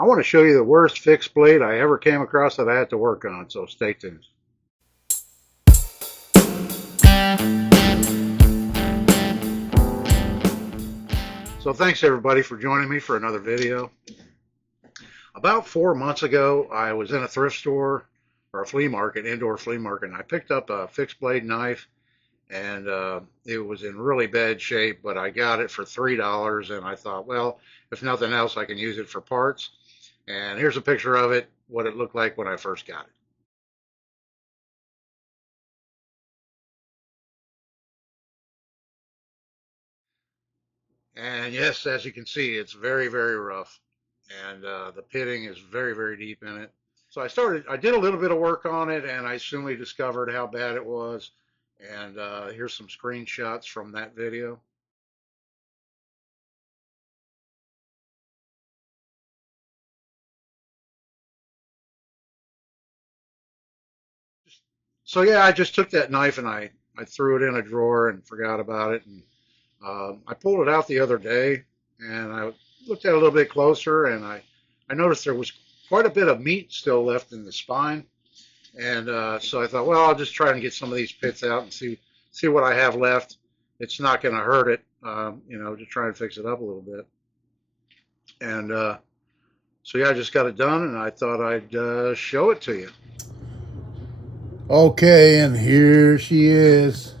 I want to show you the worst fixed blade I ever came across that I had to work on, so stay tuned. So thanks everybody for joining me for another video. About 4 months ago, I was in a thrift store or a flea market, indoor flea market, and I picked up a fixed blade knife, and it was in really bad shape, but I got it for $3, and I thought, well, if nothing else, I can use it for parts. And here's a picture of it, what it looked like when I first got it. And yes, as you can see, it's very, very rough. And the pitting is very, very deep in it. So I did a little bit of work on it, and I soon discovered how bad it was. And here's some screenshots from that video. So yeah, I just took that knife and I threw it in a drawer and forgot about it. And I pulled it out the other day, and I looked at it a little bit closer, and I noticed there was quite a bit of meat still left in the spine. And so I thought, well, I'll just try and get some of these pits out and see what I have left. It's not going to hurt it, to try and fix it up a little bit. And so yeah, I just got it done, and I thought I'd show it to you. Okay, and here she is.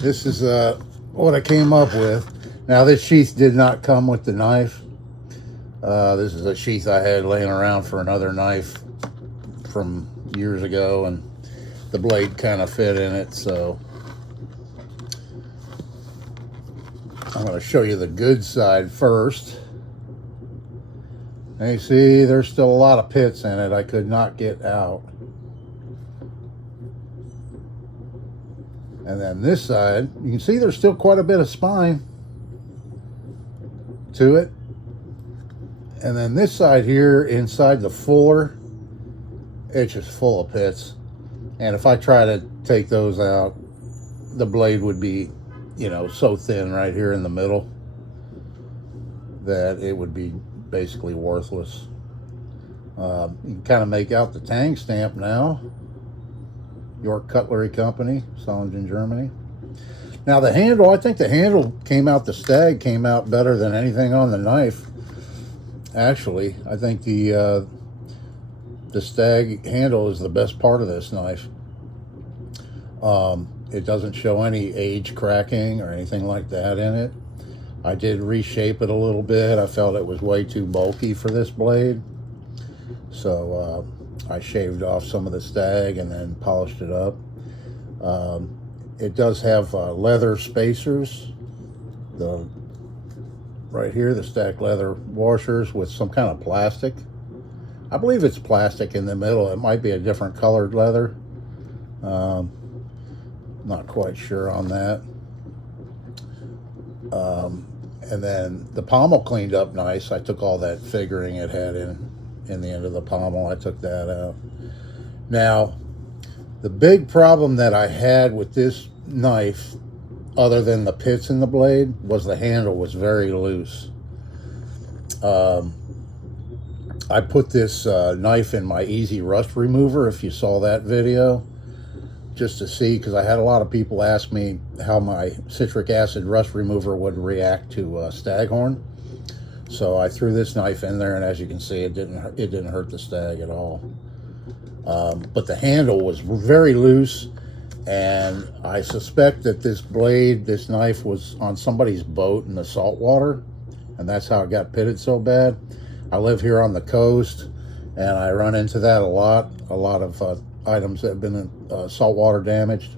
This is what I came up with. Now, this sheath did not come with the knife. This is a sheath I had laying around for another knife from years ago, and the blade kind of fit in it, so I'm going to show you the good side first. And you see, there's still a lot of pits in it I could not get out. And then this side, you can see there's still quite a bit of spine to it. And then this side here, inside the fuller, it's just full of pits. And if I try to take those out, the blade would be, so thin right here in the middle that it would be basically worthless. You can kind of make out the tang stamp now. York Cutlery Company, Solingen, Germany. Now the handle, I think the handle came out, the stag came out better than anything on the knife. Actually, I think the stag handle is the best part of this knife. It doesn't show any age cracking or anything like that in it. I did reshape it a little bit. I felt it was way too bulky for this blade. So I shaved off some of the stag and then polished it up. It does have leather spacers. Right here, the stacked leather washers with some kind of plastic. I believe it's plastic in the middle. It might be a different colored leather. Not quite sure on that. And then the pommel cleaned up nice. I took all that figuring it had in the end of the pommel. I took that out. Now, the big problem that I had with this knife, other than the pits in the blade, was the handle was very loose. I put this knife in my Easy Rust Remover, if you saw that video, just to see, because I had a lot of people ask me how my citric acid rust remover would react to staghorn. So I threw this knife in there, and as you can see, it didn't hurt the stag at all. But the handle was very loose, and I suspect that this knife was on somebody's boat in the salt water, and that's how it got pitted so bad. I live here on the coast, and I run into that a lot of items that have been saltwater damaged.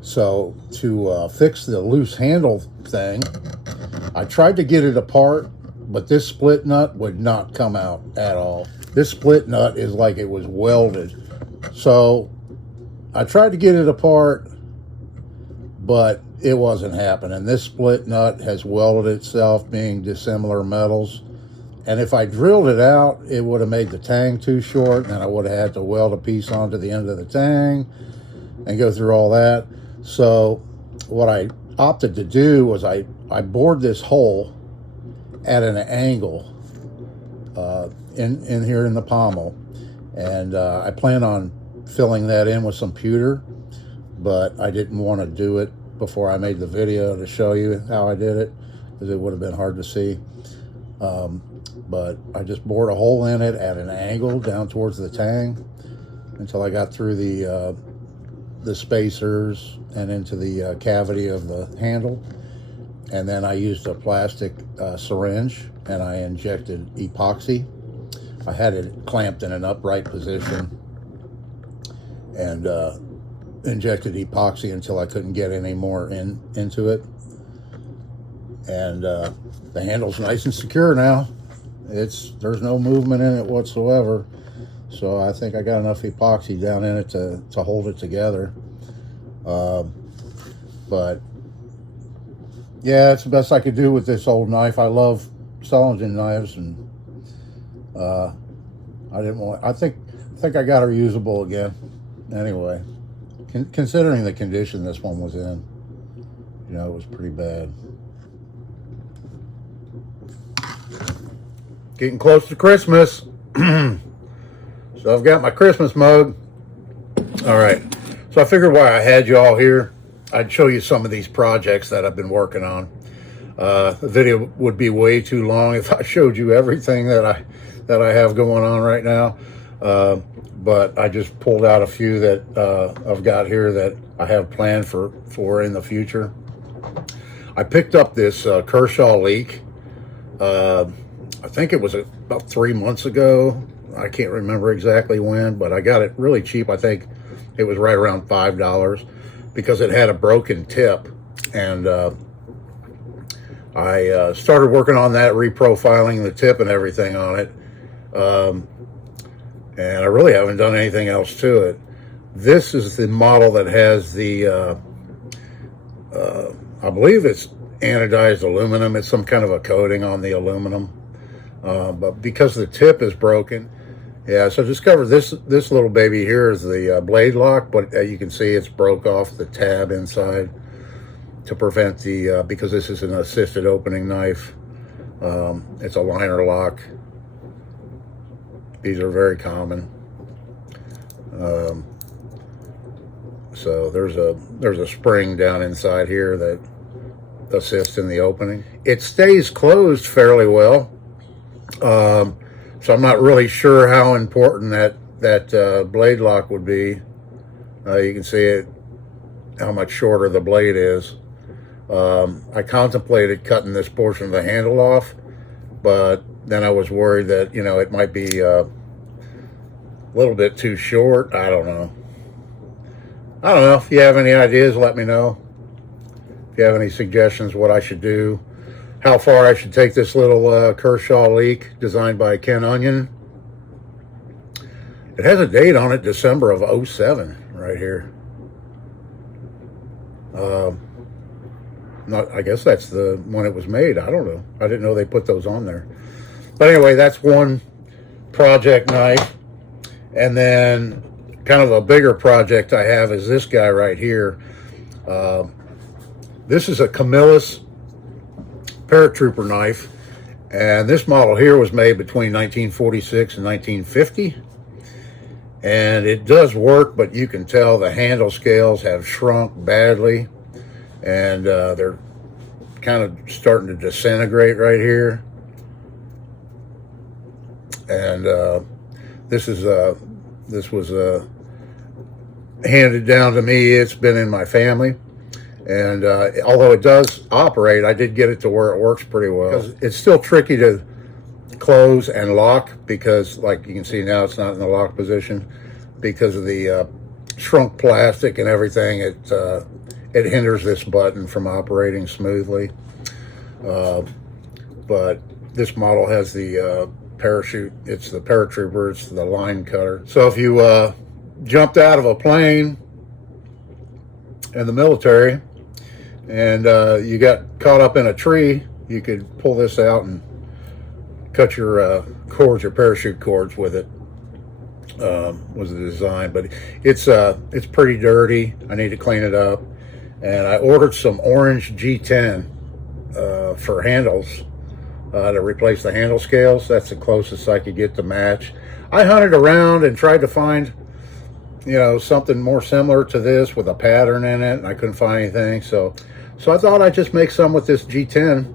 So to fix the loose handle thing, I tried to get it apart, but this split nut would not come out at all. This split nut is like it was welded. So I tried to get it apart, but it wasn't happening. This split nut has welded itself, being dissimilar metals. And if I drilled it out, it would have made the tang too short, and I would have had to weld a piece onto the end of the tang and go through all that. So what I opted to do was I bored this hole, at an angle in here in the pommel, and I plan on filling that in with some pewter, but I didn't want to do it before I made the video to show you how I did it, because it would have been hard to see. But I just bored a hole in it at an angle down towards the tang until I got through the spacers and into the cavity of the handle. And then I used a plastic syringe and I injected epoxy. I had it clamped in an upright position and injected epoxy until I couldn't get any more into it. And the handle's nice and secure now. There's no movement in it whatsoever. So I think I got enough epoxy down in it to hold it together. But yeah, it's the best I could do with this old knife. I love Solingen knives, and I think I got her usable again. Anyway, considering the condition this one was in, it was pretty bad. Getting close to Christmas. So I've got my Christmas mug. All right. So I figured while I had you all here, I'd show you some of these projects that I've been working on. The video would be way too long if I showed you everything that I have going on right now. But I just pulled out a few that I've got here that I have planned for in the future. I picked up this Kershaw leek. I think it was about 3 months ago. I can't remember exactly when, but I got it really cheap. I think it was right around $5 because it had a broken tip. And I started working on that, reprofiling the tip and everything on it. And I really haven't done anything else to it. This is the model that has the, I believe it's anodized aluminum. It's some kind of a coating on the aluminum. But because the tip is broken, yeah, so discovered this little baby here is the blade lock, but you can see it's broke off the tab inside to prevent the, because this is an assisted opening knife. It's a liner lock. These are very common. So there's a spring down inside here that assists in the opening. It stays closed fairly well. So I'm not really sure how important that blade lock would be. You can see it, how much shorter the blade is. I contemplated cutting this portion of the handle off, but then I was worried that, it might be a little bit too short. I don't know. If you have any ideas, let me know. If you have any suggestions what I should do, how far I should take this little Kershaw leek designed by Ken Onion. It has a date on it, December of '07, right here. I guess that's the when it was made. I don't know. I didn't know they put those on there. But anyway, that's one project knife. And then kind of a bigger project I have is this guy right here. This is a Camillus paratrooper knife, and this model here was made between 1946 and 1950, and it does work, but you can tell the handle scales have shrunk badly, and they're kind of starting to disintegrate right here. And this was handed down to me. It's been in my family. And although it does operate, I did get it to where it works pretty well. Because it's still tricky to close and lock because, like you can see now, it's not in the lock position because of the shrunk plastic and everything. It hinders this button from operating smoothly. But this model has the parachute. It's the paratrooper. It's the line cutter. So if you jumped out of a plane in the military and you got caught up in a tree, you could pull this out and cut your cords, your parachute cords with it. Was the design, but it's pretty dirty. I need to clean it up, and I ordered some orange G10 for handles to replace the handle scales. That's the closest I could get to match. I hunted around and tried to find, something more similar to this with a pattern in it, and I couldn't find anything. So I thought I'd just make some with this G10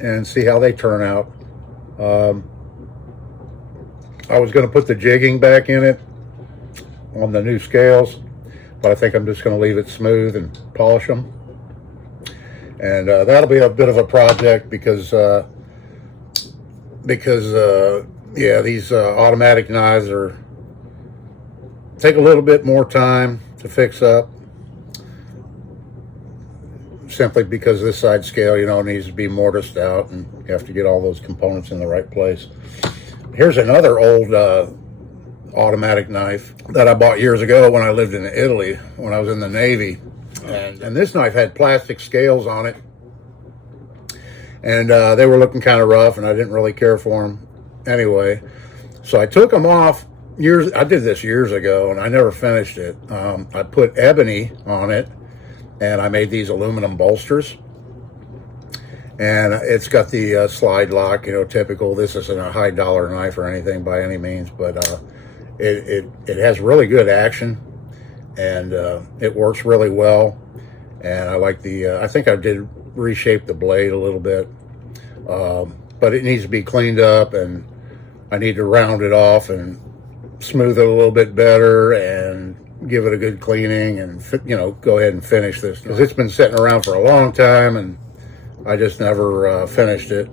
and see how they turn out. I was going to put the jigging back in it on the new scales, but I think I'm just going to leave it smooth and polish them. And that'll be a bit of a project because these automatic knives take a little bit more time to fix up, simply because this side scale, needs to be mortised out, and you have to get all those components in the right place. Here's another old automatic knife that I bought years ago when I lived in Italy, when I was in the Navy. And this knife had plastic scales on it, and they were looking kind of rough, and I didn't really care for them anyway. So I took them off. I did this years ago, and I never finished it. I put ebony on it, and I made these aluminum bolsters. And it's got the slide lock, typical. This isn't a high dollar knife or anything by any means, but it has really good action, and it works really well. And I like I think I did reshape the blade a little bit, but it needs to be cleaned up, and I need to round it off and smooth it a little bit better and give it a good cleaning, and go ahead and finish this, because it's been sitting around for a long time and I just never finished it.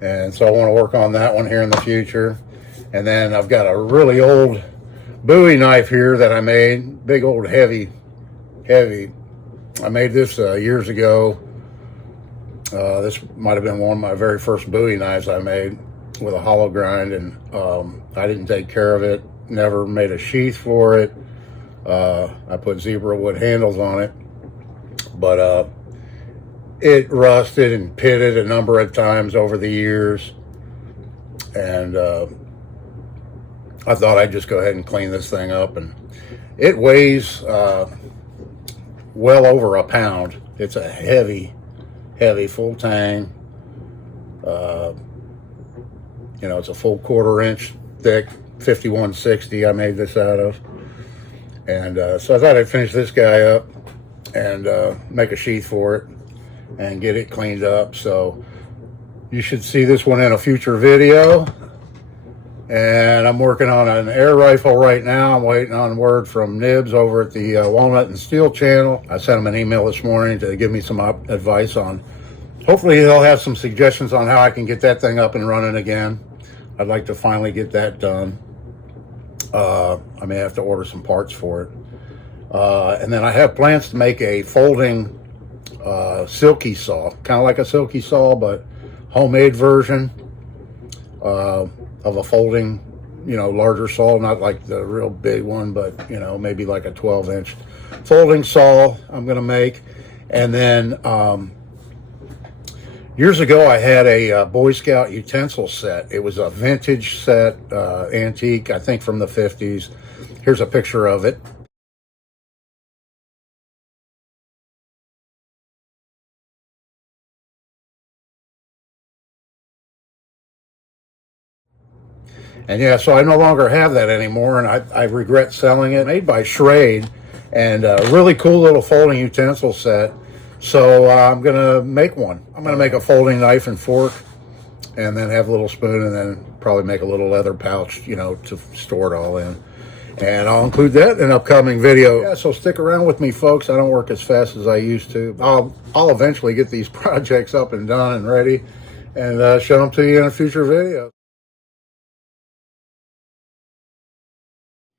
And so I want to work on that one here in the future. And then I've got a really old Bowie knife here that I made, big old heavy. I made this years ago. This might have been one of my very first Bowie knives I made, with a hollow grind, and I didn't take care of it, never made a sheath for it. I put zebra wood handles on it, but it rusted and pitted a number of times over the years, and I thought I'd just go ahead and clean this thing up. And it weighs well over a pound. It's a heavy full tang. It's a full 1/4 inch thick 5160 I made this out of. And so I thought I'd finish this guy up and make a sheath for it and get it cleaned up. So you should see this one in a future video. And I'm working on an air rifle right now. I'm waiting on word from Nibs over at the Walnut and Steel channel. I sent him an email this morning to give me some advice on, hopefully he'll have some suggestions on how I can get that thing up and running again. I'd like to finally get that done. I may have to order some parts for it. And then I have plans to make a folding silky saw, kind of like a silky saw, but homemade version of a folding, larger saw, not like the real big one, but maybe like a 12-inch folding saw I'm going to make. And then years ago, I had a Boy Scout utensil set. It was a vintage set, antique, I think from the 50s. Here's a picture of it. And yeah, so I no longer have that anymore, and I regret selling it. Made by Schrade, and a really cool little folding utensil set. So I'm going to make one. I'm going to make a folding knife and fork, and then have a little spoon, and then probably make a little leather pouch, to store it all in. And I'll include that in an upcoming video. Yeah, so stick around with me, folks. I don't work as fast as I used to. I'll eventually get these projects up and done and ready, and show them to you in a future video.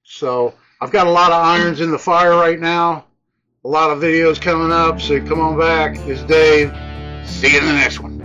So I've got a lot of irons in the fire right now. A lot of videos coming up, so come on back. It's Dave. See you in the next one.